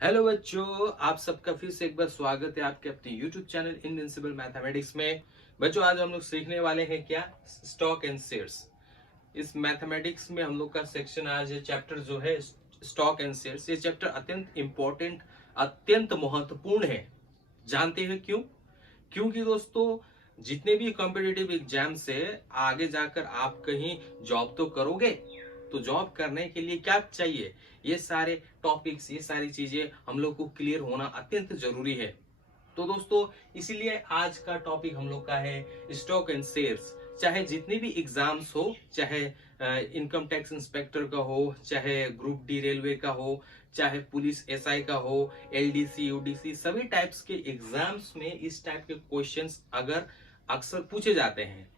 Hello बच्चों, आप सबका फिर से एक बार स्वागत है आपके अपने YouTube चैनल इनविंसिबल मैथमेटिक्स में। बच्चों, आज हम लोग सीखने वाले हैं क्या? Stock and shares. इस मैथमेटिक्स में हम लोग का सेक्शन आज है, चैप्टर जो है स्टॉक एंड शेयर्स। ये चैप्टर अत्यंत इंपॉर्टेंट, अत्यंत महत्वपूर्ण है। जानते हैं क्यों? क्योंकि दोस्तों, जितने भी कॉम्पिटिटिव एग्जाम्स है, आगे जाकर आप कहीं जॉब तो करोगे, तो जॉब करने के लिए क्या चाहिए? ये सारे टॉपिक्स, ये सारी चीजें हम लोग को क्लियर होना अत्यंत जरूरी है। तो दोस्तों, इसीलिए आज का टॉपिक हम लोग का है स्टॉक एंड शेयर्स। चाहे जितने भी एग्जाम्स हो, चाहे इनकम टैक्स इंस्पेक्टर का हो, चाहे ग्रुप डी रेलवे का हो, चाहे पुलिस एसआई का हो, एलडीसी यूडीसी, सभी टाइप्स के एग्जाम्स में इस टाइप के क्वेश्चंस अगर अक्सर पूछे जाते हैं,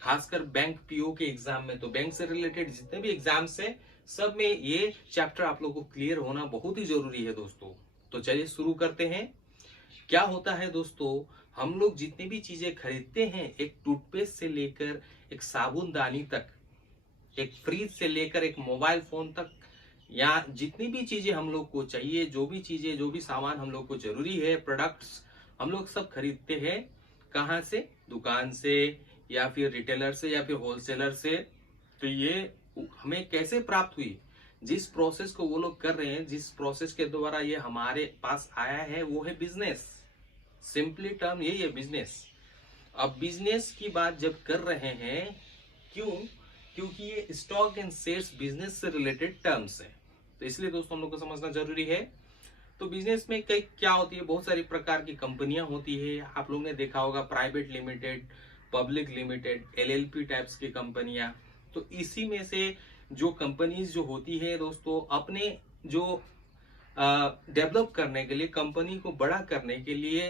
खासकर बैंक पीओ के एग्जाम में, तो बैंक से रिलेटेड जितने भी एग्जाम्स है, सब में ये चैप्टर आप लोगों को क्लियर होना बहुत ही जरूरी है दोस्तों। तो चलिए शुरू करते हैं। क्या होता है दोस्तों, हम लोग जितनी भी चीजें खरीदते हैं, एक टूथपेस्ट से लेकर एक साबुनदानी तक, एक फ्रिज से लेकर एक मोबाइल फोन तक, या जितनी भी चीजें हम लोग को चाहिए, जो भी चीजें, जो भी सामान हम लोग को जरूरी है, प्रोडक्ट्स, हम लोग सब खरीदते हैं। कहाँ से? दुकान से, या फिर रिटेलर से, या फिर होलसेलर से। तो ये हमें कैसे प्राप्त हुई? जिस प्रोसेस को वो लोग कर रहे हैं, जिस प्रोसेस के द्वारा ये हमारे पास आया है, वो है बिजनेस। सिंपली टर्म यही है, बिजनेस। अब बिजनेस की बात जब कर रहे हैं, क्यों? क्योंकि ये स्टॉक एंड शेयर्स बिजनेस से रिलेटेड टर्म्स है, तो इसलिए दोस्तों हम लोग को समझना जरूरी है। तो बिजनेस में कई क्या होती है, बहुत सारी प्रकार की कंपनियां होती है। आप लोगों ने देखा होगा private limited, public limited, LLP types की कंपनियां। तो इसी में से जो कंपनीज जो होती है दोस्तों, अपने जो डेवलप करने के लिए, कंपनी को बड़ा करने के लिए,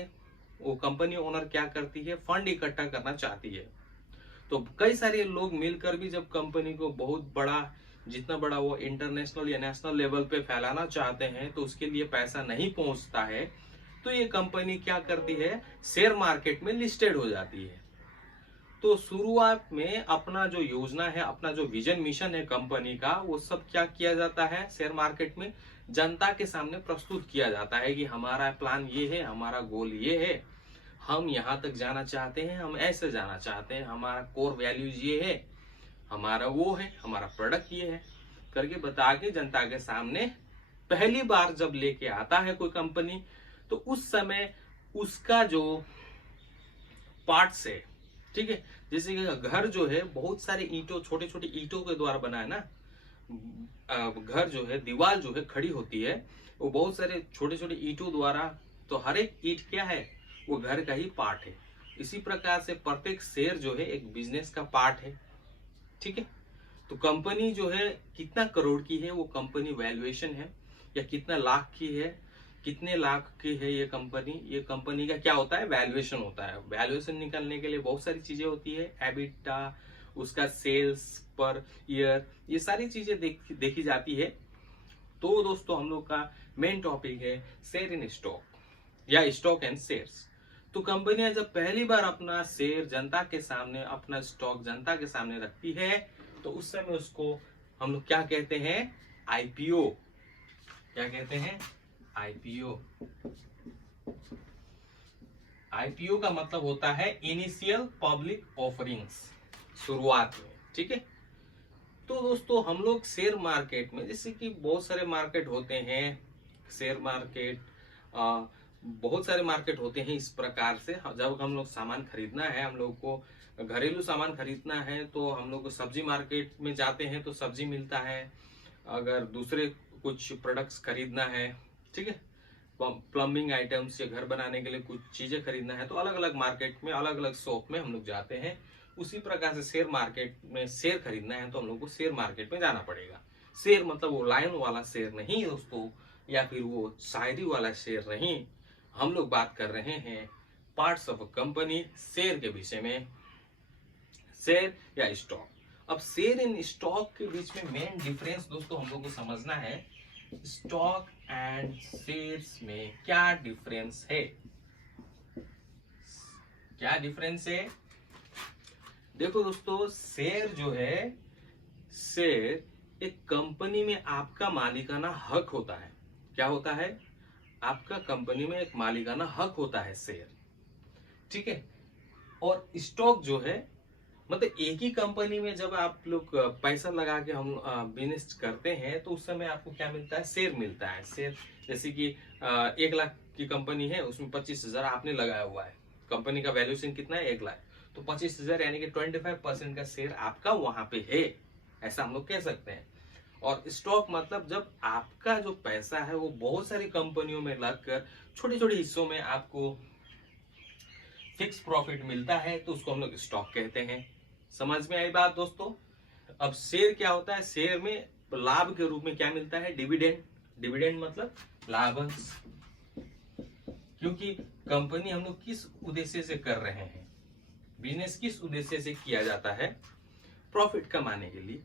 वो कंपनी ओनर क्या करती है? फंड इकट्ठा करना चाहती है। तो कई सारे लोग मिलकर भी जब कंपनी को बहुत बड़ा, जितना बड़ा वो इंटरनेशनल या नेशनल लेवल पे फैलाना चाहते हैं, तो उसके लिए पैसा नहीं पहुंचता है, तो ये कंपनी क्या करती है? शेयर मार्केट में लिस्टेड हो जाती है। तो शुरुआत में अपना जो योजना है, अपना जो विजन मिशन है कंपनी का, वो सब क्या किया जाता है? शेयर मार्केट में जनता के सामने प्रस्तुत किया जाता है कि हमारा प्लान ये है, हमारा गोल ये है, हम यहाँ तक जाना चाहते हैं, हम ऐसे जाना चाहते हैं, हमारा कोर वैल्यूज ये है, हमारा वो है, हमारा प्रोडक्ट ये है, करके बता के जनता के सामने पहली बार जब लेके आता है कोई कंपनी, तो उस समय उसका जो पार्ट्स है, ठीक है, जैसे कि घर जो है बहुत सारे ईंटों, छोटे छोटे ईंटों के द्वारा बना है ना। घर जो है, दीवार जो है खड़ी होती है, वो बहुत सारे छोटे छोटे ईंटों द्वारा, तो हर एक ईंट क्या है? वो घर का ही पार्ट है। इसी प्रकार से प्रत्येक शेयर जो है एक बिजनेस का पार्ट है, ठीक है। तो कंपनी जो है कितना करोड़ की है, वो कंपनी वैल्यूएशन है, या कितना लाख की है, कितने लाख की है ये कंपनी, ये कंपनी का क्या होता है? वैल्यूएशन होता है। वैल्यूएशन निकालने के लिए बहुत सारी चीजें होती है, एबिटा, उसका सेल्स पर ईयर, ये सारी चीजें देखी जाती है। तो दोस्तों, हम लोग का मेन टॉपिक है शेयर इन स्टॉक या स्टॉक एंड शेयर्स। तो कंपनियां जब पहली बार अपना शेयर जनता के सामने, अपना स्टॉक जनता के सामने रखती है, तो उस समय उसको हम लोग क्या कहते हैं? आईपीओ। क्या कहते हैं? आईपीओ। आईपीओ का मतलब होता है इनिशियल पब्लिक ऑफरिंग्स, शुरुआत में, ठीक है। तो दोस्तों, हम लोग शेयर मार्केट में, जैसे कि बहुत सारे मार्केट होते हैं, शेयर मार्केट, बहुत सारे मार्केट होते हैं। इस प्रकार से जब हम लोग सामान खरीदना है, हम लोग को घरेलू सामान खरीदना है, तो हम लोग को सब्जी मार्केट में जाते हैं तो सब्जी मिलता है। अगर दूसरे कुछ प्रोडक्ट्स खरीदना है, ठीक है, प्लम्बिंग आइटम्स या घर बनाने के लिए कुछ चीजें खरीदना है, तो अलग अलग मार्केट में, अलग अलग शॉप में हम लोग जाते हैं। उसी प्रकार से शेयर मार्केट में शेयर खरीदना है, तो हम लोग को शेयर मार्केट में जाना पड़ेगा। शेयर मतलब वो लाइन वाला शेयर नहीं दोस्तों, या फिर वो शायरी वाला शेयर नहीं। हम लोग बात कर रहे हैं parts of a company, share के विषय में, शेयर या स्टॉक। अब शेयर इन स्टॉक के बीच में मेन डिफरेंस दोस्तों हम लोग को समझना है। स्टॉक एंड शेयर्स में क्या डिफरेंस है? क्या डिफरेंस है? देखो दोस्तों, शेयर जो है, शेयर एक कंपनी में आपका मालिकाना हक होता है। क्या होता है? आपका कंपनी में एक मालिकाना हक होता है शेयर, ठीक है। और स्टॉक जो है मतलब एक ही कंपनी में जब आप लोग पैसा लगा के हम बिजनेस करते हैं तो उस समय आपको क्या मिलता है, शेयर मिलता है। शेयर जैसे कि 1 लाख की कंपनी है, उसमें 25,000 आपने लगाया हुआ है, कंपनी का वैल्यूएशन कितना है 1 लाख, तो 25,000 यानी कि 25% का शेयर आपका वहां पे है, ऐसा हम लोग कह सकते हैं। और स्टॉक मतलब जब आपका जो पैसा है वो बहुत सारी कंपनियों में लगकर छोटे छोटे हिस्सों में आपको फिक्स प्रॉफिट मिलता है तो उसको हम लोग स्टॉक कहते हैं। समझ में आई बात दोस्तों। अब शेयर क्या होता है, शेयर में लाभ के रूप में क्या मिलता है, डिविडेंड। डिविडेंड मतलब लाभांश, क्योंकि कंपनी हम लोग किस उद्देश्य से कर रहे हैं, बिजनेस किस उद्देश्य से किया जाता है, प्रॉफिट कमाने के लिए।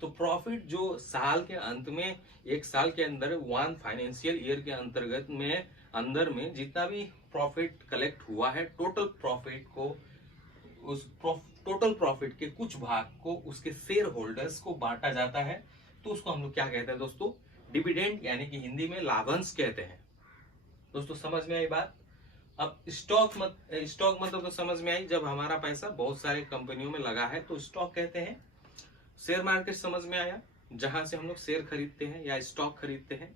तो प्रॉफिट जो साल के अंत में, एक साल के अंदर 1 फाइनेंशियल ईयर के अंतर्गत में अंदर में जितना भी प्रॉफिट कलेक्ट हुआ है, टोटल प्रॉफिट को, उस टोटल प्रॉफिट के कुछ भाग को उसके शेयर होल्डर्स को बांटा जाता है, तो उसको हम लोग क्या कहते हैं दोस्तों, डिविडेंड, यानी कि हिंदी में लाभांश कहते हैं। दोस्तों समझ में आई बात। अब स्टॉक मतलब तो समझ में आई, जब हमारा पैसा बहुत सारे कंपनियों में लगा है तो स्टॉक कहते हैं। शेयर मार्केट समझ में आया, जहां से हम लोग शेयर खरीदते हैं या स्टॉक खरीदते हैं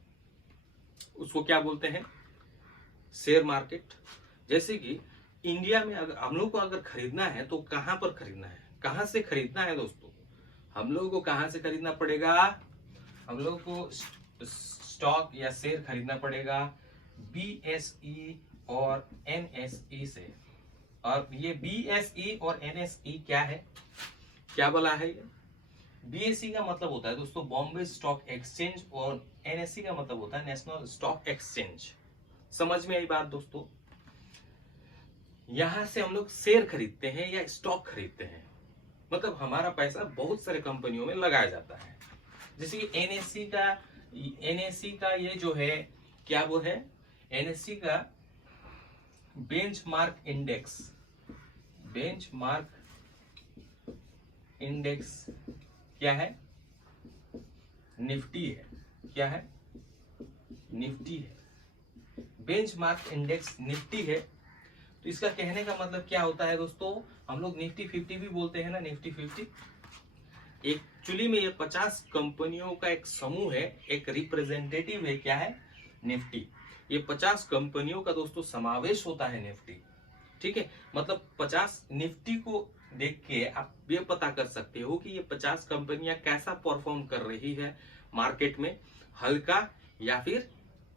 उसको क्या बोलते हैं, शेयर मार्केट। जैसे कि इंडिया में अगर हम लोग को अगर खरीदना है तो कहां पर खरीदना है, कहां से खरीदना है दोस्तों, हम लोगों को कहां से खरीदना पड़ेगा, हम लोग को स्टॉक या शेयर खरीदना पड़ेगा BSE और NSE से। और ये BSE और NSE क्या है, क्या बोला है ये, BSE का मतलब होता है दोस्तों बॉम्बे स्टॉक एक्सचेंज, और NSE का मतलब होता है नेशनल स्टॉक एक्सचेंज। समझ में आई बात दोस्तों। यहां से हम लोग शेयर खरीदते हैं या स्टॉक खरीदते हैं, मतलब हमारा पैसा बहुत सारे कंपनियों में लगाया जाता है। जैसे कि NSE का ये जो है क्या वो है, NSE का बेंचमार्क इंडेक्स, बेंचमार्क इंडेक्स क्या है, निफ्टी है। क्या है, निफ्टी है। बेंचमार्क इंडेक्स निफ्टी है। तो इसका कहने का मतलब क्या होता है दोस्तों, हम लोग निफ्टी 50 भी बोलते हैं ना, निफ्टी 50। एक्चुअली में ये 50 कंपनियों का एक समूह है, एक रिप्रेजेंटेटिव है, क्या है, निफ्टी। ये 50 कंपनियों का दोस्तों समावेश होता है निफ्टी, ठीक है। मतलब 50 निफ्टी को देख के आप ये पता कर सकते हो कि ये 50 कंपनियां कैसा परफॉर्म कर रही है मार्केट में, हल्का या फिर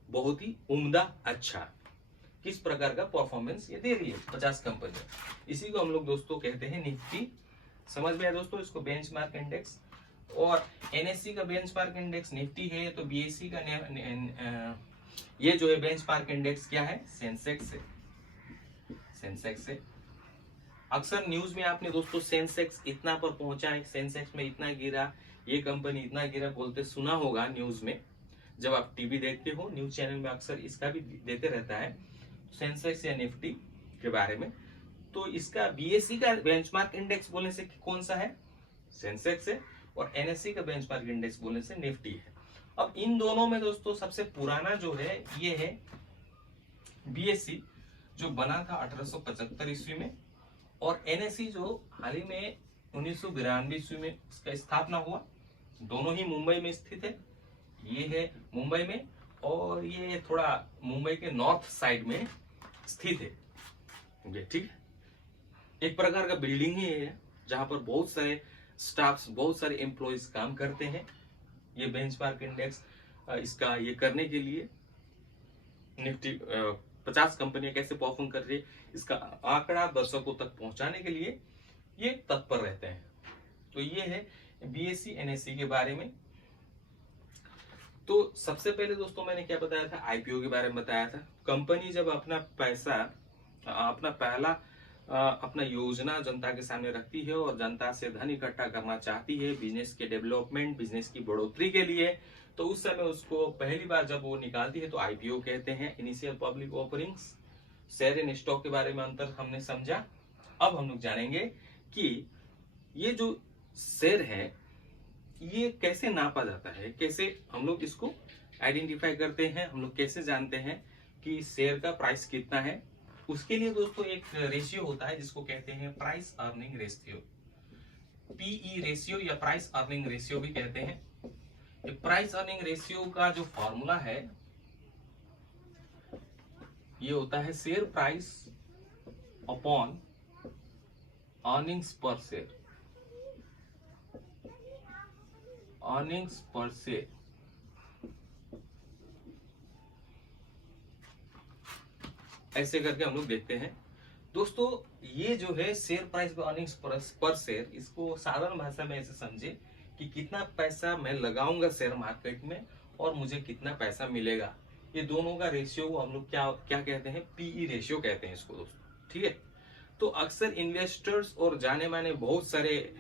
बहुत ही उम्दा, अच्छा, किस प्रकार का परफॉर्मेंस ये दे रही है 50 कंपनियां। इसी को हम लोग दोस्तों कहते हैं निफ्टी। समझ में आया दोस्तों इसको, बेंचमार्क इंडेक्स। और NSE का बेंचमार्क इंडेक्स निफ्टी है, तो BSE का ये जो है बेंचमार्क इंडेक्स क्या है, सेंसेक्स है, सेंसेक्स है। अक्सर न्यूज में आपने दोस्तों सेंसेक्स इतना पर पहुंचा है, सेंसेक्स में इतना गिरा, ये कंपनी इतना गिरा बोलते सुना होगा न्यूज में, जब आप टीवी देखते हो, न्यूज चैनल में अक्सर इसका भी देते रहता है सेंसेक्स या निफ्टी के बारे में। तो इसका BSE का बेंचमार्क इंडेक्स बोलने से कौन सा है, सेंसेक्स है, और NSE का बेंचमार्क इंडेक्स बोलने से निफ्टी है। अब इन दोनों में दोस्तों सबसे पुराना जो है ये है BSE, जो बना था 1875 ईस्वी में, और NSE जो हाल ही में 1992 ईस्वी में इसका स्थापना हुआ। दोनों ही मुंबई में स्थित है, ये है मुंबई में और ये थोड़ा मुंबई के नॉर्थ साइड में स्थित है, ठीक है। एक प्रकार का बिल्डिंग ही है जहां पर बहुत सारे स्टाफ्स, बहुत सारे एम्प्लॉइज काम करते हैं। ये बेंचमार्क इंडेक्स इसका ये करने के लिए, निफ्टी 50 कंपनियां कैसे परफॉर्म कर रही है इसका आंकड़ा दर्शकों तक पहुंचाने के लिए ये तत्पर रहते हैं। तो ये है BSE NSE के बारे में। तो सबसे पहले दोस्तों मैंने क्या बताया था, IPO के बारे में बताया था। कंपनी जब अपना पैसा, अपना पहला अपना योजना जनता के सामने रखती है और जनता से धन इकट्ठा करना चाहती है बिजनेस के डेवलपमेंट, बिजनेस की बढ़ोतरी के लिए, तो उस समय उसको पहली बार जब वो निकालती है तो IPO कहते हैं, initial public offerings. Share in stock के बारे में अंतर हमने समझा। अब हम लोग जानेंगे कि ये जो शेयर है ये कैसे नापा जाता है, कैसे हम लोग इसको आइडेंटिफाई करते हैं, हम लोग कैसे जानते हैं कि शेयर का प्राइस कितना है? उसके लिए दोस्तों एक रेशियो होता है जिसको कहते हैं price earning ratio, PE ratio या प्राइस अर्निंग रेशियो भी कहते हैं। प्राइस अर्निंग रेशियो का जो फॉर्मूला है ये होता है शेयर प्राइस अपॉन अर्निंग्स पर शेयर, अर्निंग्स पर शेयर। ऐसे करके हम लोग देखते हैं दोस्तों। ये जो है शेयर प्राइस अर्निंग्स पर शेयर, इसको साधारण भाषा में ऐसे समझे कि कितना पैसा मैं लगाऊंगा शेयर मार्केट में और मुझे कितना पैसा मिलेगा। ये दोनों का रेशियो को हम लोग क्या क्या कहते हैं? पीई रेशियो कहते हैं इसको दोस्तों, ठीक है। तो अक्सर इन्वेस्टर्स और जाने माने बहुत सारे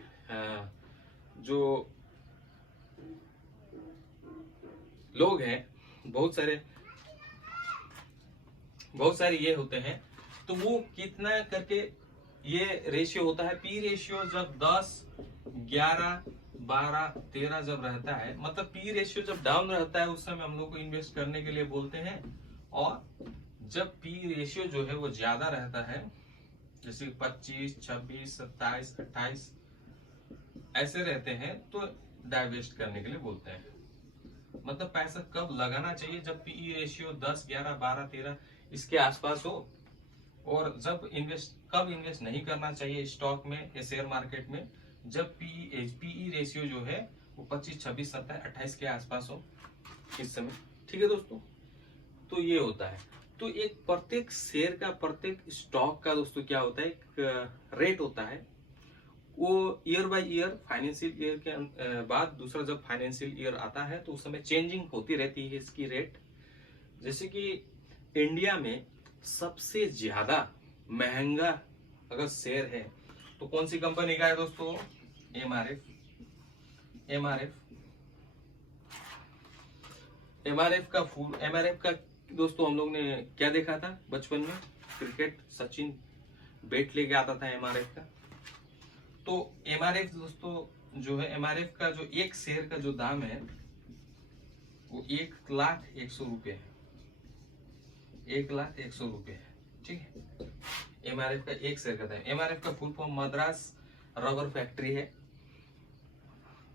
जो लोग हैं, बहुत सारे ये होते हैं, तो वो कितना करके ये रेशियो होता है। पी रेशियो जब 10, 11, 12, 13 जब रहता है, मतलब पी रेशियो जब डाउन रहता है उस समय हम लोग को इन्वेस्ट करने के लिए बोलते हैं। और जब पी रेशियो जो है वो ज्यादा रहता है, जैसे 25, 26, 27, 28 ऐसे रहते हैं, तो डाइवेस्ट करने के लिए बोलते हैं। मतलब पैसा कब लगाना चाहिए? जब पीई रेशियो 10, 11, 12, 13 इसके आसपास हो। और जब कब इन्वेस्ट नहीं करना चाहिए स्टॉक में या शेयर मार्केट में? जब पीई रेशियो जो है वो 25, 26, 27, 28 के आसपास हो, इस समय, ठीक है दोस्तों। तो ये होता है। तो एक प्रत्येक शेयर का, प्रत्येक स्टॉक का दोस्तों क्या होता है? एक रेट होता है। वो year by year, financial year के बाद दूसरा जब फाइनेंशियल ईयर आता है तो उस समय चेंजिंग होती रहती है इसकी रेट। जैसे कि इंडिया में सबसे ज्यादा महंगा अगर शेयर है तो कौन सी कंपनी का है दोस्तों? एमआरएफ। एमआरएफ का दोस्तों हम लोग ने क्या देखा था बचपन में? क्रिकेट, सचिन बैट लेके आता था एमआरएफ का। तो एमआरएफ दोस्तों जो है, एमआरएफ का जो एक शेयर का जो दाम है वो 1,01,00,000 रुपये है। 1,01,00,000 रुपये है, ठीक है। एमआरएफ का एक शेयर का दाम। एमआरएफ का full form Madras rubber factory है।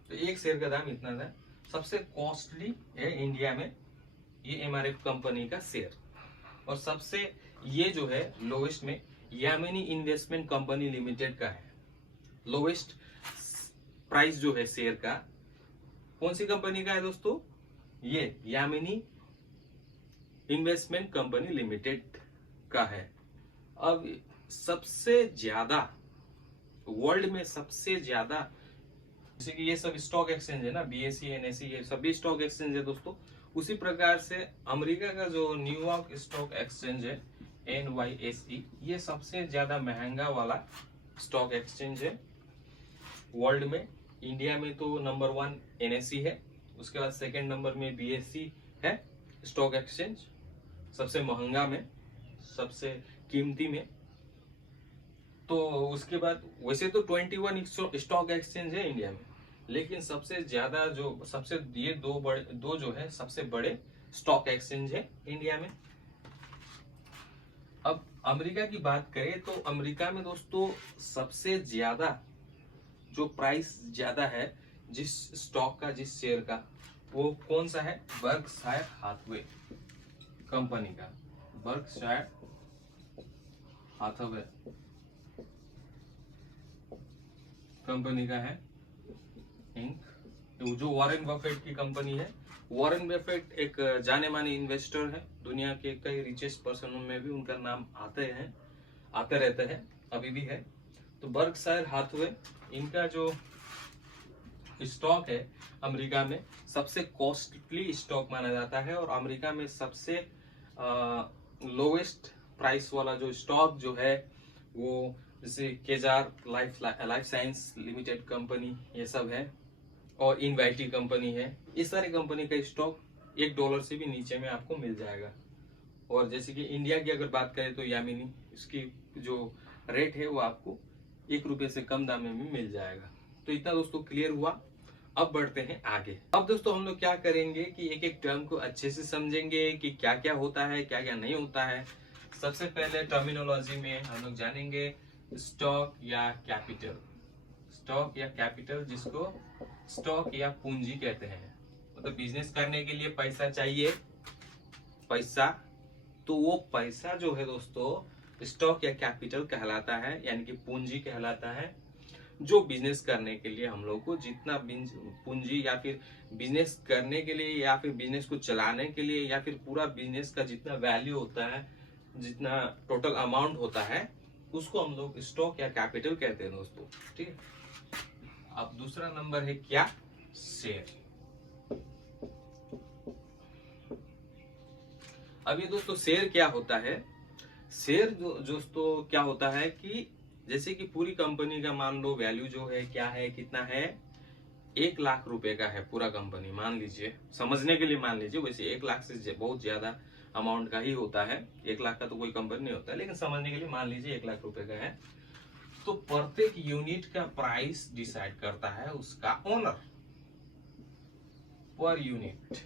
तो एक शेयर का दाम इतना था। सबसे कॉस्टली है इंडिया में ये एमआरएफ कंपनी का शेयर। और सबसे ये जो है लोवेस्ट में यामिनी इन्वेस्टमेंट कंपनी लिमिटेड का है। लोवेस्ट प्राइस जो है शेयर का कौन सी कंपनी का है दोस्तों? ये यामिनी इन्वेस्टमेंट कंपनी लिमिटेड का है। अब सबसे ज्यादा वर्ल्ड में सबसे ज्यादा, जैसे कि ये सब स्टॉक एक्सचेंज है ना, बीएसई, एनएसई, ये सभी स्टॉक एक्सचेंज है दोस्तों। उसी प्रकार से अमेरिका का जो न्यूयॉर्क स्टॉक एक्सचेंज है, NYSE, ये सबसे ज्यादा महंगा वाला स्टॉक एक्सचेंज है वर्ल्ड में। इंडिया में तो नंबर 1 NSE है, उसके बाद सेकंड नंबर में BSE है स्टॉक एक्सचेंज, सबसे महंगा में, सबसे कीमती में। तो उसके बाद वैसे तो 21 स्टॉक एक्सचेंज है इंडिया में, लेकिन सबसे ज्यादा जो ये दो जो है सबसे बड़े स्टॉक एक्सचेंज है इंडिया में। अब अमेरिका की बात करें तो अमेरिका में दोस्तों सबसे ज्यादा जो प्राइस ज्यादा है जिस स्टॉक का, जिस शेयर का, वो कौन सा है? बर्कशायर हाथवे कंपनी का। बर्कशायर हाथवे कंपनी का है इंक, जो वॉरेन बफेट की कंपनी है। वॉरेन बफेट एक जाने माने इन्वेस्टर है, दुनिया के कई रिचेस्ट पर्सन में भी उनका नाम आते रहते हैं, अभी भी है। तो बर्कशायर हाथवे, इनका जो स्टॉक है अमेरिका में सबसे कॉस्टली स्टॉक माना जाता है। और अमेरिका में सबसे लोवेस्ट प्राइस वाला जो स्टॉक जो है वो जैसे केजार लाइफ साइंस लिमिटेड कंपनी, ये सब है, और इनवाइटी कंपनी है। इस सारी कंपनी का स्टॉक $1 से भी नीचे में आपको मिल जाएगा। और जैसे कि इंडिया की अगर बात करें तो यामिनी, इसकी जो रेट है वो आपको ₹1 से कम दाम में भी मिल जाएगा। तो इतना दोस्तों क्लियर हुआ अब बढ़ते हैं आगे। अब दोस्तों हम लोग क्या करेंगे कि एक एक टर्म को अच्छे से समझेंगे कि क्या क्या होता है, क्या क्या नहीं होता है। सबसे पहले टर्मिनोलॉजी में हम लोग जानेंगे स्टॉक या कैपिटल। स्टॉक या कैपिटल, जिसको स्टॉक या पूंजी कहते हैं। मतलब बिजनेस करने के लिए पैसा चाहिए, पैसा, तो वो पैसा जो है दोस्तों स्टॉक या कैपिटल कहलाता है, यानी कि पूंजी कहलाता है। जो बिजनेस करने के लिए हम लोग को जितना पूंजी या फिर बिजनेस करने के लिए या फिर बिजनेस को चलाने के लिए या फिर पूरा बिजनेस का जितना वैल्यू होता है, जितना टोटल अमाउंट होता है, उसको हम लोग स्टॉक या कैपिटल कहते हैं दोस्तों। ठीक है। अब दूसरा नंबर है क्या? शेयर। अब ये दोस्तों शेयर क्या होता है? शेयर दोस्तों क्या होता है कि जैसे कि पूरी कंपनी का मान लो वैल्यू जो है क्या है, कितना है, 1,00,000 रुपए का है पूरा कंपनी, मान लीजिए, समझने के लिए मान लीजिए। वैसे 1,00,000 से बहुत ज्यादा अमाउंट का ही होता है, 1,00,000 का तो कोई कंपनी नहीं होता है, लेकिन समझने के लिए मान लीजिए 1,00,000 रुपए का है। तो प्रत्येक यूनिट का प्राइस डिसाइड करता है उसका ओनर, पर यूनिट।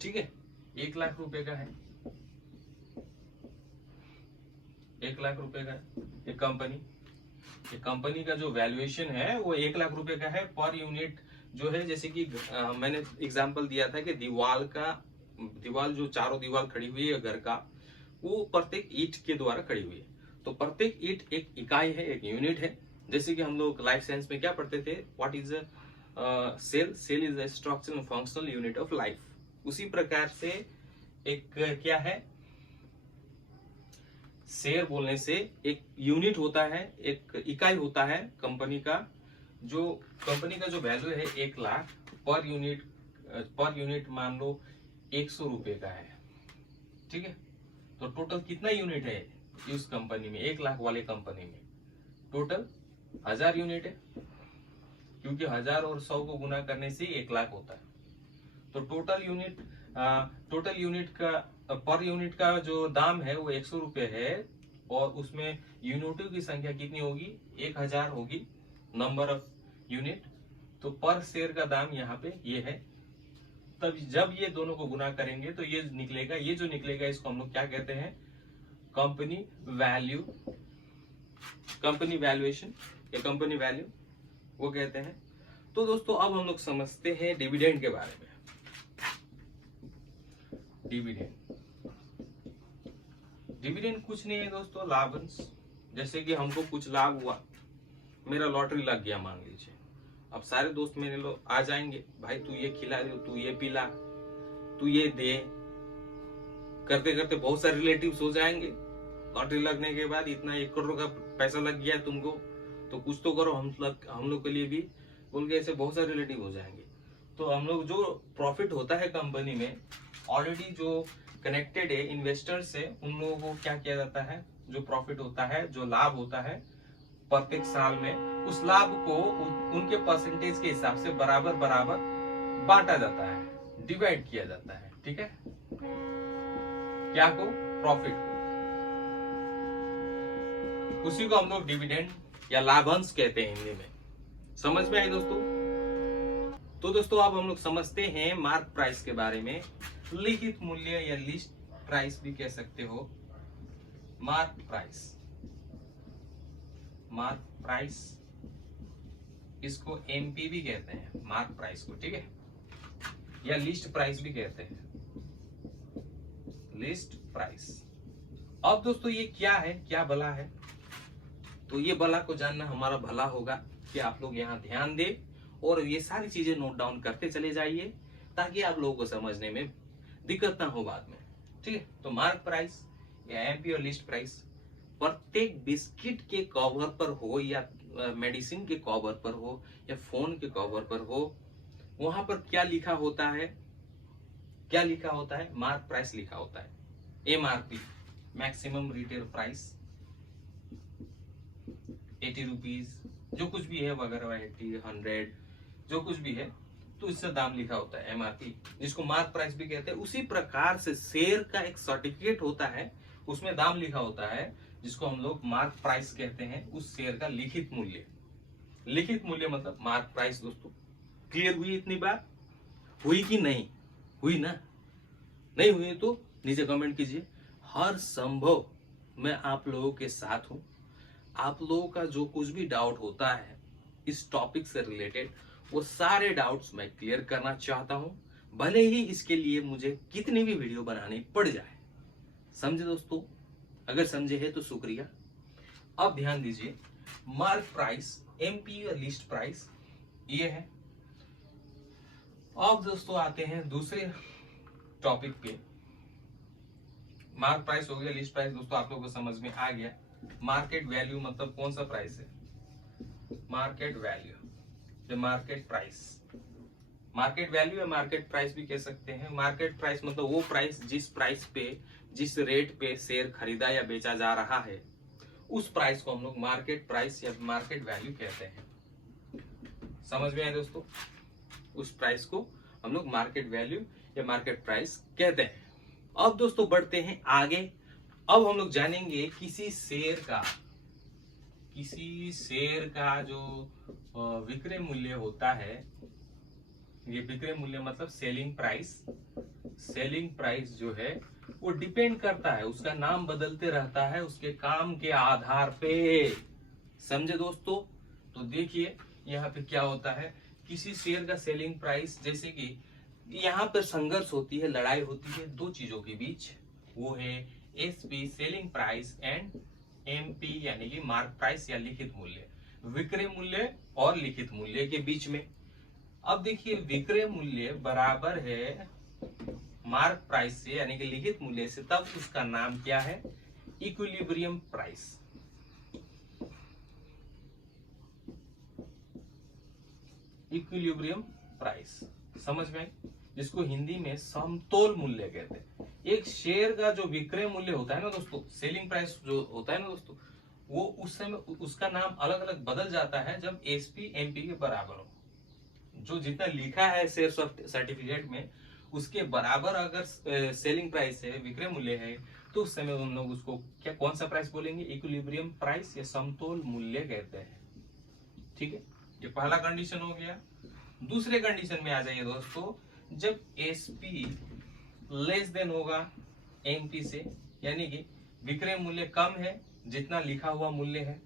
ठीक है। 1,00,000 रुपए का है, 1,00,000 रुपए का है ये कंपनी का जो वैल्यूएशन है वो 1,00,000 रुपए का है पर यूनिट जो है। जैसे कि मैंने एग्जांपल दिया था कि दीवार जो चारों दीवार खड़ी हुई है घर का, वो प्रत्येक ईंट के द्वारा खड़ी हुई है। तो प्रत्येक ईंट एक इकाई है, एक यूनिट है। जैसे कि हम लोग लाइफ साइंस में क्या पढ़ते थे, what is cell is a structural functional unit of life. उसी प्रकार से एक क्या है, शेयर बोलने से एक यूनिट होता है, एक इकाई होता है कंपनी का। जो कंपनी का जो वैल्यू है 1,00,000 पर यूनिट मान लो 100 रुपए का है। ठीक है। तो टोटल कितना यूनिट है इस कंपनी में, 1,00,000 वाले कंपनी में? टोटल 1,000 यूनिट है, क्योंकि 1,000 और 100 को गुना करने से 1,00,000 होता है। तो टोटल यूनिट का पर यूनिट का जो दाम है वो 100 रुपए है, और उसमें यूनिटों की संख्या कितनी होगी? 1,000 होगी, नंबर ऑफ यूनिट। तो पर शेयर का दाम यहाँ पे ये है। तब जब ये दोनों को गुना करेंगे तो ये निकलेगा, ये जो निकलेगा इसको हम लोग क्या कहते हैं? कंपनी वैल्यू, कंपनी वैल्यूएशन या कंपनी वैल्यू वो कहते हैं। तो दोस्तों अब हम लोग समझते हैं डिविडेंड के बारे में। डिविडेंड कुछ नहीं है दोस्तों, लाभांश। जैसे कि हमको कुछ लाभ हुआ, मेरा लॉटरी लग गया मान लीजिए। अब सारे दोस्त मेरे लोग आ जाएंगे, भाई तू ये खिला दे, तू ये पिला, तू ये दे, करते करते बहुत सारे रिलेटिव्स हो जाएंगे। लॉटरी लगने के बाद इतना 1 करोड़ का पैसा लग गया तुमको, तो कुछ तो करो हम लोग के लिए भी, बोल के ऐसे बहुत सारे रिलेटिव हो जाएंगे। तो हम लोग जो प्रॉफिट होता है कंपनी में, ऑलरेडी जो कनेक्टेड है इन्वेस्टर से, उन लोगों को क्या किया जाता है, जो प्रॉफिट होता है, जो लाभ होता है प्रत्येक साल में, उस लाभ को उनके परसेंटेज के हिसाब से बराबर बराबर बांटा जाता है, डिवाइड किया जाता है। ठीक है। क्या को? प्रॉफिट को। उसी को हम लोग डिविडेंड या लाभांश कहते हैं हिंदी में। समझ में आई दोस्तों? तो दोस्तों अब हम लोग समझते हैं मार्क प्राइस के बारे में। लिखित मूल्य या लिस्ट प्राइस भी कह सकते हो। मार्क प्राइस इसको एमपी भी कहते हैं, मार्क प्राइस को। ठीक है। या लिस्ट प्राइस भी कहते हैं, लिस्ट प्राइस। अब दोस्तों ये क्या है, क्या भला है? तो ये भला को जानना हमारा भला होगा कि आप लोग यहाँ ध्यान दें और ये सारी चीजें नोट डाउन करते चले जाइए, ताकि आप लोगों को समझने में दिक्कत ना हो बाद में। ठीक है। तो मार्क प्राइस या एमपी और लिस्ट प्राइस, प्रत्येक बिस्किट के कवर पर हो या मेडिसिन के कवर पर हो या फोन के कवर पर हो, वहां पर क्या लिखा होता है? क्या लिखा होता है? मार्क प्राइस लिखा होता है। MRP, maximum retail price 80 rupees, जो कुछ भी है वगैरह, 80, 100, जो कुछ भी है, तो इससे दाम लिखा होता है, एमआरपी, जिसको मार्क प्राइस भी कहते हैं। उसी प्रकार से शेयर का एक सर्टिफिकेट होता है, उसमें दाम लिखा होता है, जिसको हम लोग मार्क प्राइस कहते हैं। उस शेयर का लिखित मूल्य मतलब मार्क प्राइस दोस्तों। क्लियर हुई इतनी बात? हुई कि नहीं हुई ना? नहीं हुई तो नीचे कमेंट कीजिए। हर संभव मैं आप लोगों के साथ हूं। आप लोगों का जो कुछ भी डाउट होता है इस टॉपिक से रिलेटेड, वो सारे डाउट्स मैं क्लियर करना चाहता हूं, भले ही इसके लिए मुझे कितनी भी वीडियो बनानी पड़ जाए। समझे दोस्तों? अगर समझे है तो शुक्रिया। अब ध्यान दीजिए, मार्क प्राइस, एमपी या लिस्ट प्राइस ये है। अब दोस्तों आते हैं दूसरे टॉपिक पे। मार्क प्राइस हो गया, लिस्ट प्राइस दोस्तों आप लोगों को समझ में आ गया। मार्केट वैल्यू मतलब कौन सा प्राइस है? Market value, the market price. Market value या मार्केट प्राइस भी कह सकते हैं। मार्केट प्राइस मतलब वो प्राइस जिस प्राइस पे, जिस रेट पे शेयर खरीदा या बेचा जा रहा है, उस प्राइस को हम लोग मार्केट प्राइस या मार्केट वैल्यू कहते हैं। समझ में आए दोस्तों? उस प्राइस को हम लोग मार्केट वैल्यू या मार्केट प्राइस कहते हैं। अब दोस्तों बढ़ते हैं आगे। अब हम लोग जानेंगे किसी शेयर का जो विक्रय मूल्य होता है। ये विक्रय मूल्य मतलब सेलिंग प्राइस। सेलिंग प्राइस जो है वो डिपेंड करता है, उसका नाम बदलते रहता है उसके काम के आधार पे। समझे दोस्तों? तो देखिए यहाँ पे क्या होता है, किसी शेयर का सेलिंग प्राइस, जैसे कि यहाँ पर संघर्ष होती है, लड़ाई होती है दो चीजों के बीच, वो है SP selling price and MP यानी कि मार्क प्राइस या लिखित मूल्य, विक्रय मूल्य और लिखित मूल्य के बीच में। अब देखिए विक्रय मूल्य बराबर है मार्क प्राइस से यानी कि लिखित मूल्य से, तब उसका नाम क्या है? Equilibrium price. इक्विलिब्रियम प्राइस समझ में आई? जिसको हिंदी में समतोल मूल्य कहते हैं। एक शेयर का जो विक्रय मूल्य होता है ना दोस्तों, सेलिंग प्राइस जो होता है ना दोस्तों, वो उस समय उसका नाम अलग अलग बदल जाता है जब एसपी एमपी के बराबर हो। जो जितना लिखा है शेयर सर्टिफिकेट में उसके बराबर अगर सेलिंग प्राइस है, विक्रय मूल्य है, तो उस समय हम लोग उसको क्या, कौन सा प्राइस बोलेंगे? इक्विलिब्रियम प्राइस या समतोल मूल्य कहते हैं। ठीक है, ये पहला कंडीशन हो गया। दूसरे कंडीशन में आ जाइए दोस्तों, जब एसपी लेस देन होगा एमपी से, यानी कि विक्रय मूल्य कम है जितना लिखा हुआ मूल्य है,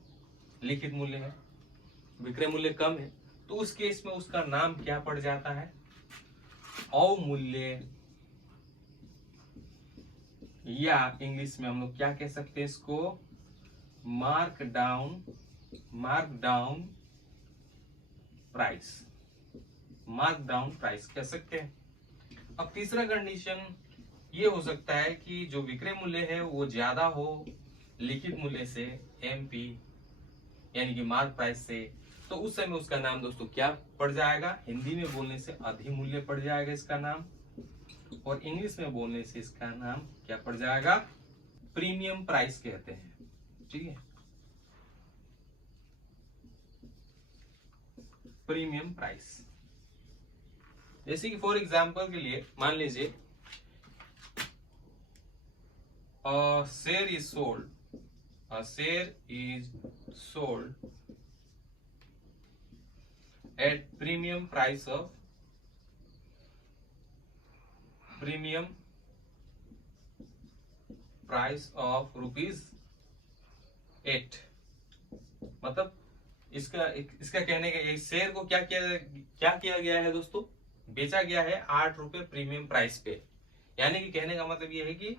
लिखित मूल्य है, विक्रय मूल्य कम है, तो उस केस में उसका नाम क्या पड़ जाता है? अवमूल्य, या इंग्लिश में हम लोग क्या कह सकते हैं इसको? Mark down price, mark down price कह सकते हैं। अब तीसरा कंडीशन ये हो सकता है कि जो विक्रय मूल्य है वो ज्यादा हो लिखित मूल्य से, एमपी यानी कि मार्क प्राइस से, तो उस समय उसका नाम दोस्तों क्या पड़ जाएगा? हिंदी में बोलने से अधिमूल्य पड़ जाएगा इसका नाम, और इंग्लिश में बोलने से इसका नाम क्या पड़ जाएगा? प्रीमियम प्राइस कहते हैं। ठीक है, प्रीमियम प्राइस। जैसे कि फॉर एग्जांपल के लिए मान लीजिए share is sold, share is sold at premium price of ₹8। मतलब इसका कहने का इस शेयर को क्या किया गया है दोस्तों? बेचा गया है 8 रुपए प्रीमियम प्राइस पे। यानी कि कहने का मतलब ये है कि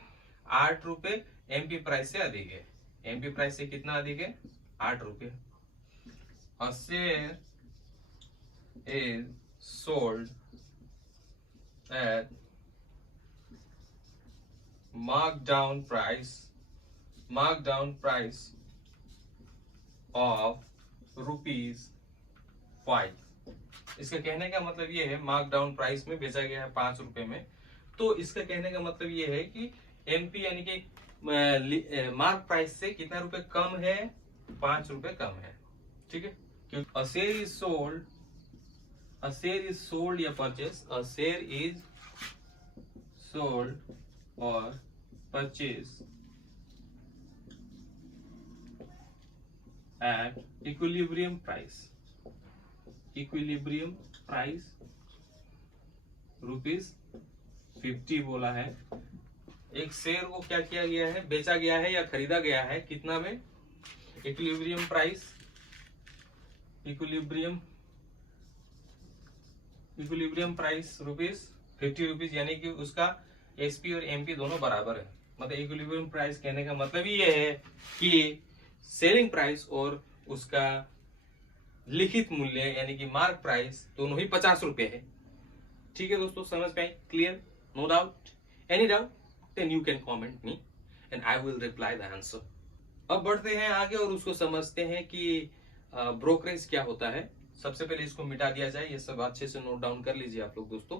8 रुपए एमपी प्राइस से अधिक है। एमपी प्राइस से कितना अधिक है? 8 रुपए। और share is sold at marked down price of ₹5। इसका कहने का मतलब ये है, मार्क डाउन प्राइस में बेचा गया है 5 रुपए में, तो इसका कहने का मतलब ये है कि एमपी यानी कि मार्क प्राइस से कितना रुपए कम है? 5 रुपए कम है। ठीक है, क्योंकि a share is sold या purchase, a share is sold or purchase at equilibrium price price ₹50 बोला है। एक शेयर को क्या किया गया है, बेचा गया है या खरीदा गया है, कितना में? इक्विलिब्रियम प्राइस, इक्विलिब्रियम प्राइस ₹50, यानी कि उसका एसपी और एमपी दोनों बराबर है। मतलब इक्विलिब्रियम प्राइस कहने का मतलब ये है कि सेलिंग प्राइस और उसका लिखित मूल्य यानी कि मार्क प्राइस दोनों ही ₹50 है। ठीक है दोस्तों, समझ में आई? Clear? No doubt? Any doubt? Then you can comment me and I will reply the answer. अब बढ़ते हैं आगे और उसको समझते हैं कि ब्रोकरेज क्या होता है। सबसे पहले इसको मिटा दिया जाए, ये सब अच्छे से नोट डाउन कर लीजिए आप लोग दोस्तों,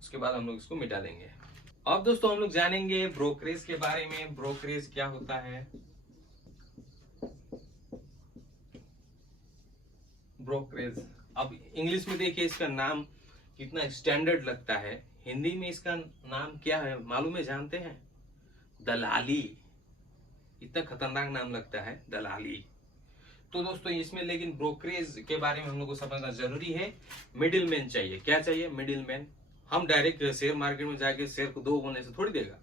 उसके बाद हम लोग इसको मिटा देंगे। अब दोस्तों हम लोग जानेंगे ब्रोकरेज के बारे में। ब्रोकरेज क्या होता है? ब्रोकरेज, अब इंग्लिश में देखिए इसका नाम कितना स्टैंडर्ड लगता है, हिंदी में इसका नाम क्या है मालूम है, जानते हैं? दलाली। इतना खतरनाक नाम लगता है, दलाली। तो दोस्तों इसमें लेकिन ब्रोकरेज के बारे में हम लोग को समझना जरूरी है। मिडिल मैन चाहिए। क्या चाहिए? Middle man. हम डायरेक्ट शेयर मार्केट में जाके शेयर को 2 होने से थोड़ी देगा,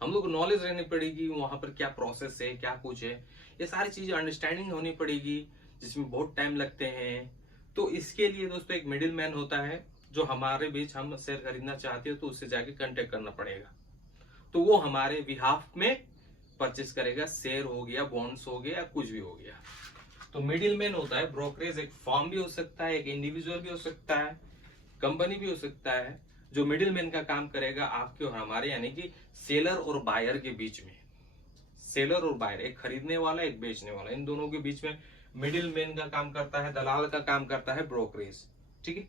हम लोग को नॉलेज रहनी पड़ेगी वहां पर क्या प्रोसेस है, क्या कुछ है, ये सारी चीजें अंडरस्टैंडिंग होनी पड़ेगी, जिसमें बहुत टाइम लगते हैं। तो इसके लिए दोस्तों एक मिडिल मैन होता है जो हमारे बीच, हम शेयर खरीदना चाहते हो तो उससे जाके कांटेक्ट करना पड़ेगा, तो वो हमारे बिहाफ में परचेस करेगा। शेयर हो गया, बॉन्ड्स हो गया, कुछ भी हो गया। तो मिडिल मैन होता है। ब्रोकरेज एक फॉर्म भी हो सकता है, एक इंडिविजुअल भी हो सकता है, कंपनी भी हो सकता है, जो मिडिल मैन का काम करेगा आपके और हमारे यानी कि सेलर और बायर के बीच में। सेलर और बायर, एक खरीदने वाला एक बेचने वाला, इन दोनों के बीच में मिडिल मैन का काम करता है, दलाल का काम करता है ब्रोकरेज। ठीक है,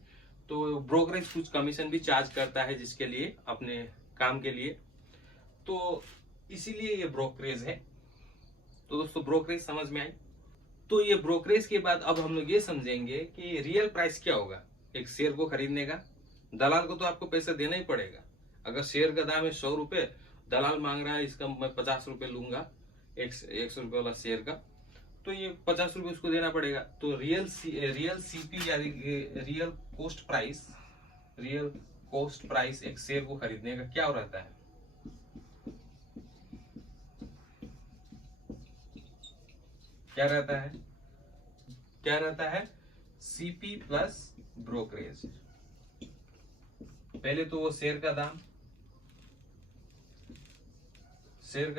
तो ब्रोकरेज कुछ कमीशन भी चार्ज करता है जिसके लिए, अपने काम के लिए, तो इसीलिए ये ब्रोकरेज है। तो दोस्तों ब्रोकरेज समझ में आई। तो ये ब्रोकरेज के बाद अब हम लोग ये समझेंगे कि रियल प्राइस क्या होगा एक शेयर को खरीदने का। दलाल को तो आपको पैसे देना ही पड़ेगा। अगर शेयर का दाम है ₹100, दलाल मांग रहा है इसका मैं ₹50 लूंगा, ₹100 वाला शेयर का, तो ये ₹50 उसको देना पड़ेगा। तो रियल सीपी या रियल कॉस्ट प्राइस एक शेयर को खरीदने का क्या रहता है? क्या रहता है? CP plus brokerage. पहले तो वो शेयर का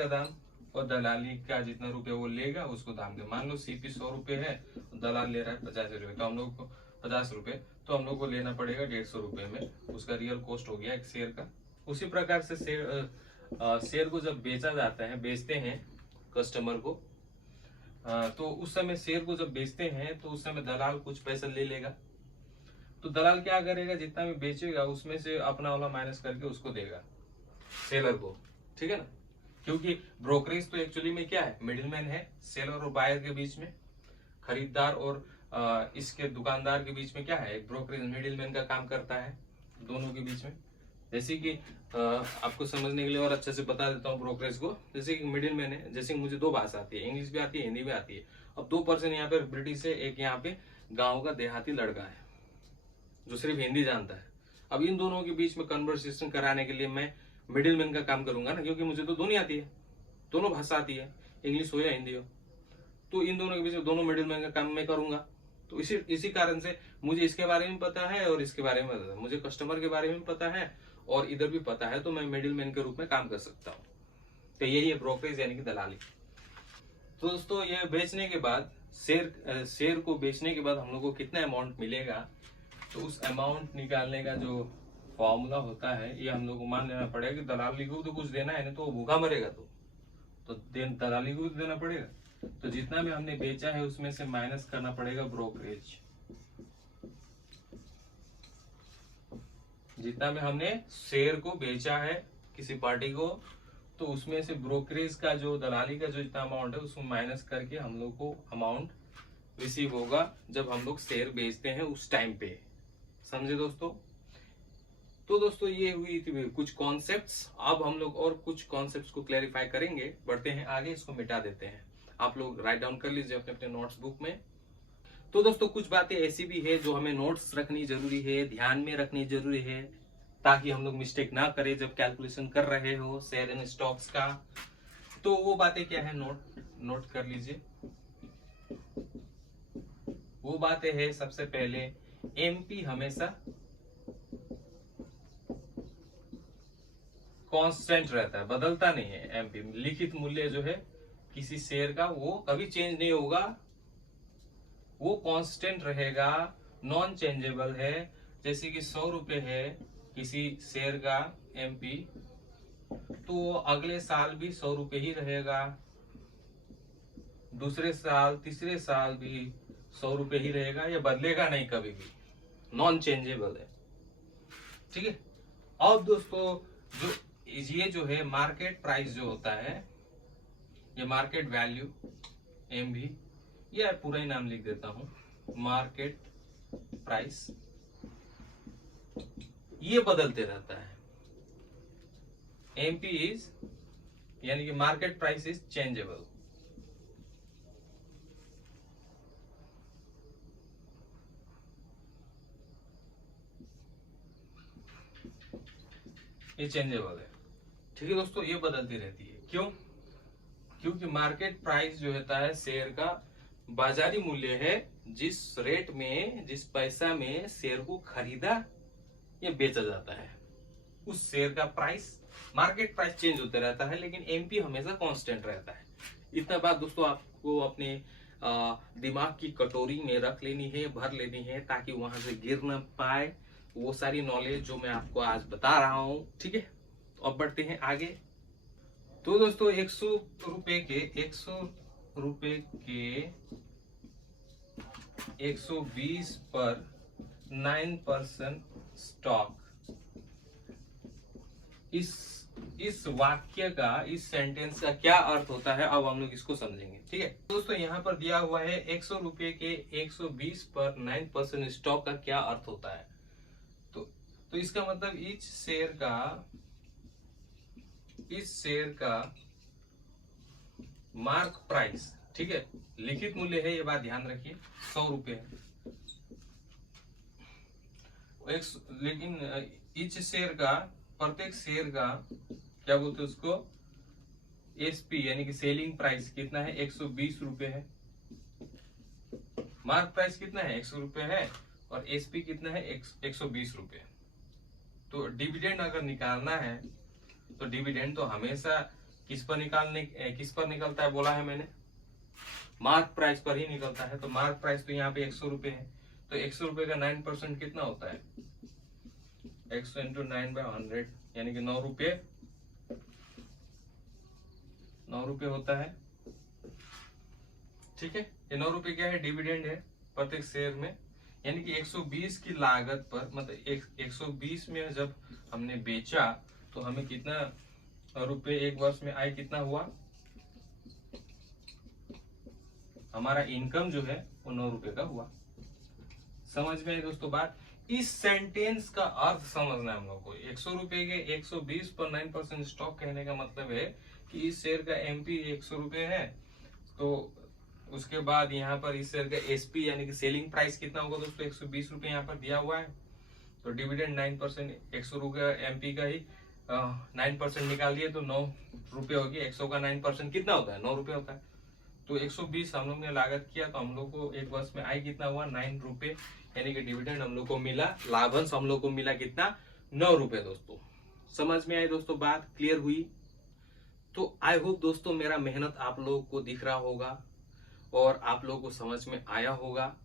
दाम और दलाली का जितना रुपए वो लेगा उसको दाम दे। मान लो सीपी ₹100 है, दलाल ले रहा है ₹50, तो हम लोग को ₹50, तो हम लोग को लेना पड़ेगा ₹150 में, उसका रियल कॉस्ट हो गया एक शेयर का। उसी प्रकार से शेयर को जब बेचा जाता है, बेचते हैं कस्टमर को, तो उस समय शेयर को जब बेचते हैं तो उस समय दलाल कुछ पैसा ले लेगा। तो दलाल क्या करेगा, जितना भी बेचेगा उसमें से अपना वाला माइनस करके उसको देगा सेलर को। ठीक है ना, क्योंकि ब्रोकरेज तो एक्चुअली में क्या है, मिडिलमैन है, सेलर और बायर के बीच में, खरीदार और इसके दुकानदार के बीच में क्या है, एक ब्रोकरेज मिडिलमैन का काम करता है दोनों के बीच में। जैसे कि आपको समझने के लिए और अच्छे से बता देता हूँ ब्रोकरेज को। जैसे कि मिडिलमैन है, जैसे कि मुझे 2 भाषा आती है, इंग्लिश भी आती है, हिंदी भी आती है। अब 2 पर्सन यहाँ पे ब्रिटिश है, एक यहाँ पे गाँव का देहाती लड़का है जो सिर्फ हिंदी जानता है। अब इन दोनों के बीच में कन्वर्सेशन कराने के लिए मैं मिडिलमैन का काम करूंगा ना, क्योंकि मुझे तो दोनों आती है, दोनों भाषा आती है, इंग्लिश हो या हिंदी हो। तो इन दोनों के बीच में दोनों मिडिलमैन का काम मैं करूंगा। तो इसी कारण से मुझे इसके बारे में पता है और इसके बारे में पता है, मुझे कस्टमर के बारे में पता है और इधर भी पता है, तो मैं मिडिलमैन के रूप में काम कर सकता हूँ। तो यही है ब्रोकरेज यानी कि दलाली। तो दोस्तों ये बेचने के बाद, शेयर को बेचने के बाद हम लोग को कितना अमाउंट मिलेगा, तो उस अमाउंट निकालने का जो फॉर्मूला होता है, ये हम लोग को मान लेना पड़ेगा कि दलाली को तो कुछ देना है, नहीं तो वो भूखा मरेगा। तो दलाली को भी देना पड़ेगा। तो जितना भी हमने बेचा है उसमें से माइनस करना पड़ेगा ब्रोकरेज। जितना भी हमने शेयर को बेचा है किसी पार्टी को, तो उसमें से ब्रोकरेज का जो, दलाली का जो जितना अमाउंट है उसको माइनस करके हम लोग को अमाउंट रिसीव होगा जब हम लोग शेयर बेचते हैं उस टाइम पे। समझे दोस्तों? तो दोस्तों ये हुई थी कुछ कॉन्सेप्ट्स। अब हम लोग और कुछ कॉन्सेप्ट्स को क्लैरिफाई करेंगे, बढ़ते हैं आगे, इसको मिटा देते हैं। आप लोग राइट डाउन कर लीजिए अपने अपने नोट्स बुक में। तो दोस्तों कुछ बातें ऐसी भी है जो हमें नोट्स रखनी जरूरी है, ध्यान में रखनी जरूरी है, ताकि हम लोग मिस्टेक ना करें जब कैलकुलेशन कर रहे हो शेयर एंड स्टॉक्स का। तो वो बातें क्या है, नोट कर लीजिए। वो बातें है, सबसे पहले एमपी हमेशा कांस्टेंट रहता है, बदलता नहीं है। एमपी लिखित मूल्य जो है किसी शेयर का वो कभी चेंज नहीं होगा, वो कांस्टेंट रहेगा, नॉन चेंजेबल है। जैसे कि 100 रुपए है किसी शेयर का एमपी, तो अगले साल भी 100 रुपए ही रहेगा, दूसरे साल तीसरे साल भी 100 रुपए ही रहेगा, ये बदलेगा नहीं कभी भी, नॉन चेंजेबल है। ठीक है। अब दोस्तों जो ये जो है मार्केट प्राइस जो होता है, ये मार्केट वैल्यू एम भी, ये पूरा ही नाम लिख देता हूं, मार्केट प्राइस, ये बदलते रहता है। एमपी इज यानी कि मार्केट प्राइस इज चेंजेबल। ये चेंजेबल है। ठीक है दोस्तों, ये बदलती रहती है। क्यों? क्योंकि मार्केट प्राइस जो होता है शेयर का बाजारी मूल्य है, जिस रेट में, जिस पैसा में शेयर को खरीदा या बेचा जाता है, उस शेयर का प्राइस, मार्केट प्राइस चेंज होते रहता है, लेकिन एमपी हमेशा कांस्टेंट रहता है। इतना बात दोस्तों आपको अपने दिमाग की कटोरी में रख लेनी है, भर लेनी है, ताकि वहां से गिर न पाए वो सारी नॉलेज जो मैं आपको आज बता रहा हूं। ठीक है, तो अब बढ़ते हैं आगे। तो दोस्तों 100 रुपए के 120 पर 9% स्टॉक, इस वाक्य का, इस सेंटेंस का क्या अर्थ होता है, अब हम लोग इसको समझेंगे। ठीक है दोस्तों, यहाँ पर दिया हुआ है 100 रुपए के 120 पर 9% स्टॉक का क्या अर्थ होता है। तो इसका मतलब इस शेयर का मार्क प्राइस, ठीक है, लिखित मूल्य है, ये बात ध्यान रखिए, 100 रुपए है। लेकिन इस शेयर का, प्रत्येक शेयर का क्या बोलते हैं उसको, एसपी यानी कि सेलिंग प्राइस कितना है, 120 रुपए है। मार्क प्राइस कितना है, 100 रुपए है, और एसपी कितना है, 120 रुपए। तो डिविडेंड अगर निकालना है तो डिविडेंड तो हमेशा किस पर निकलता है, बोला है मैंने, मार्क प्राइस पर ही निकलता है। तो मार्क प्राइस तो यहाँ पे 100 रुपए है, तो 100 रुपए का 9% कितना होता है, 100 इंटू 9/100 यानी कि 9 रुपए होता है। ठीक है, ये 9 रुपए क्या है, डिविडेंड है प्रत्येक शेयर में, यानी कि 120 की लागत पर, मतलब 120 में जब हमने बेचा तो हमें कितना रुपए एक वर्ष में आए, कितना हुआ, हमारा इनकम जो है वो 9 रुपए का हुआ। समझ में आई दोस्तों बात? इस सेंटेंस का अर्थ समझना है हम लोग को। 100 रुपए के 120 पर 9% स्टॉक कहने का मतलब है कि इस शेयर का एमपी 100 रुपए है, तो उसके बाद यहाँ पर इस शेयर का एसपी यानी कि सेलिंग प्राइस कितना होगा दोस्तों, 120 रुपए यहाँ पर दिया हुआ है। तो डिविडेंड 9%, 100 रुपए एमपी का ही 9% निकाल दिए तो 9 रुपए हो गया। 100 का 9% कितना होता है, 9 रुपए होता है। तो 120 हम लोग ने लागत किया, तो हम लोग को एक वर्ष में आय कितना हुआ, 9 रुपए, यानी कि डिविडेंड हम लोग को मिला, लाभांश हम लोग को मिला कितना, 9 रुपए। दोस्तों समझ में आई दोस्तों, बात क्लियर हुई? तो आई होप दोस्तों मेरा मेहनत आप लोगों को दिख रहा होगा और आप लोगों को समझ में आया होगा।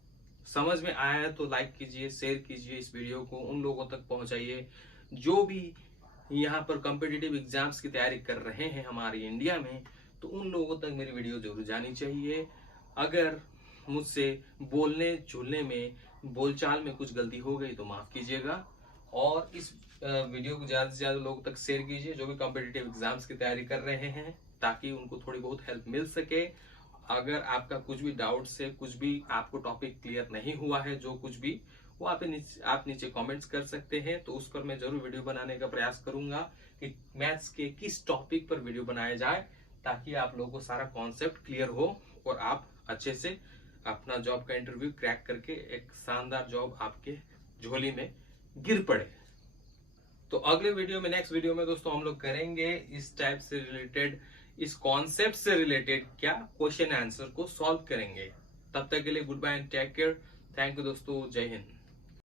समझ में आया है तो लाइक कीजिए, शेयर कीजिए, इस वीडियो को उन लोगों तक पहुंचाइए जो भी यहाँ पर कॉम्पिटिटिव एग्जाम्स की तैयारी कर रहे हैं हमारे इंडिया में, तो उन लोगों तक मेरी वीडियो जरूर जानी चाहिए। अगर मुझसे बोलने झूलने में, बोलचाल में कुछ गलती हो गई तो माफ कीजिएगा, और इस वीडियो को ज्यादा से ज्यादा लोगों तक शेयर कीजिए जो भी कॉम्पिटिटिव एग्जाम्स की तैयारी कर रहे हैं, ताकि उनको थोड़ी बहुत हेल्प मिल सके। अगर आपका कुछ भी डाउट से, कुछ भी आपको टॉपिक क्लियर नहीं हुआ है, जो कुछ भी, वो आप नीचे कमेंट्स कर सकते हैं, तो उस पर मैं जरूर वीडियो बनाने का प्रयास करूंगा कि मैथ्स के किस टॉपिक पर वीडियो बनाया जाए, ताकि आप लोगों को सारा कॉन्सेप्ट क्लियर हो और आप अच्छे से अपना जॉब का इंटरव्यू क्रैक करके एक शानदार जॉब आपके झोली में गिर पड़े। तो अगले वीडियो में, नेक्स्ट वीडियो में दोस्तों हम लोग करेंगे इस टाइप से रिलेटेड, इस कॉन्सेप्ट से रिलेटेड क्या क्वेश्चन आंसर को सॉल्व करेंगे। तब तक के लिए goodbye and take care. Thank you दोस्तों, जय हिंद।